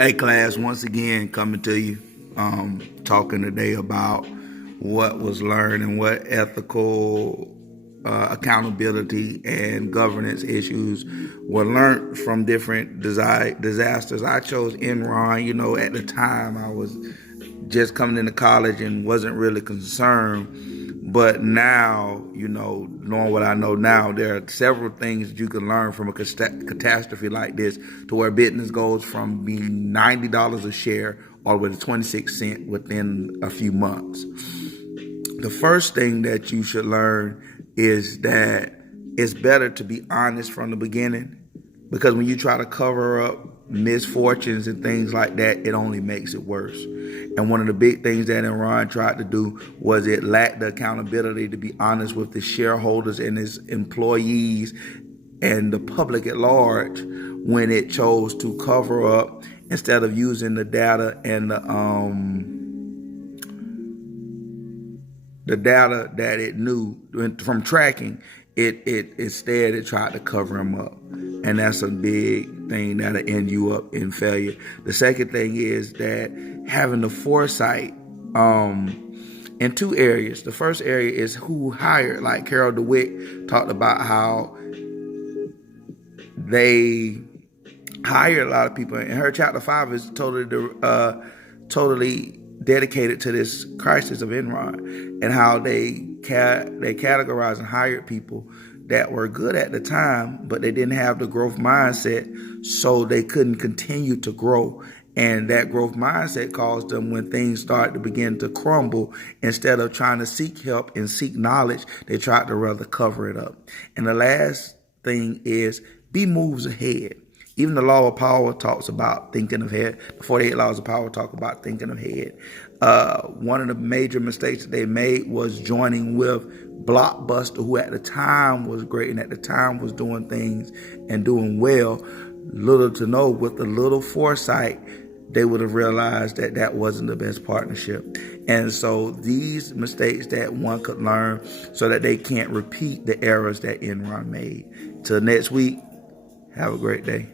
Hey class, once again coming to you, talking today about what was learned and what ethical accountability and governance issues were learned from different disasters. I chose Enron. At the time I was just coming into college and wasn't really concerned. But now, knowing what I know now, there are several things that you can learn from a catastrophe like this, to where business goes from being $90 a share all the way to 26 cents within a few months. The first thing that you should learn is that it's better to be honest from the beginning, because when you try to cover up misfortunes and things like that, it only makes it worse. And one of the big things that Enron tried to do was it lacked the accountability to be honest with the shareholders and his employees and the public at large when it chose to cover up instead of using the data and the data that it knew from tracking. It instead it tried to cover them up, and that's a big thing that'll end you up in failure. The second thing is that having the foresight in two areas. The first area is who hired. Like Carol DeWitt talked about how they hired a lot of people, and her chapter 5 is totally dedicated to this crisis of Enron, and how they categorized and hired people that were good at the time, but they didn't have the growth mindset, so they couldn't continue to grow. And that growth mindset caused them, when things started to begin to crumble, instead of trying to seek help and seek knowledge, they tried to rather cover it up. And the last thing is be moves ahead. Even the law of power talks about thinking ahead. The 48 laws of power talk about thinking ahead. One of the major mistakes that they made was joining with Blockbuster, who at the time was great and at the time was doing things and doing well. Little to know, with a little foresight, they would have realized that that wasn't the best partnership. And so these mistakes that one could learn so that they can't repeat the errors that Enron made. Till next week, have a great day.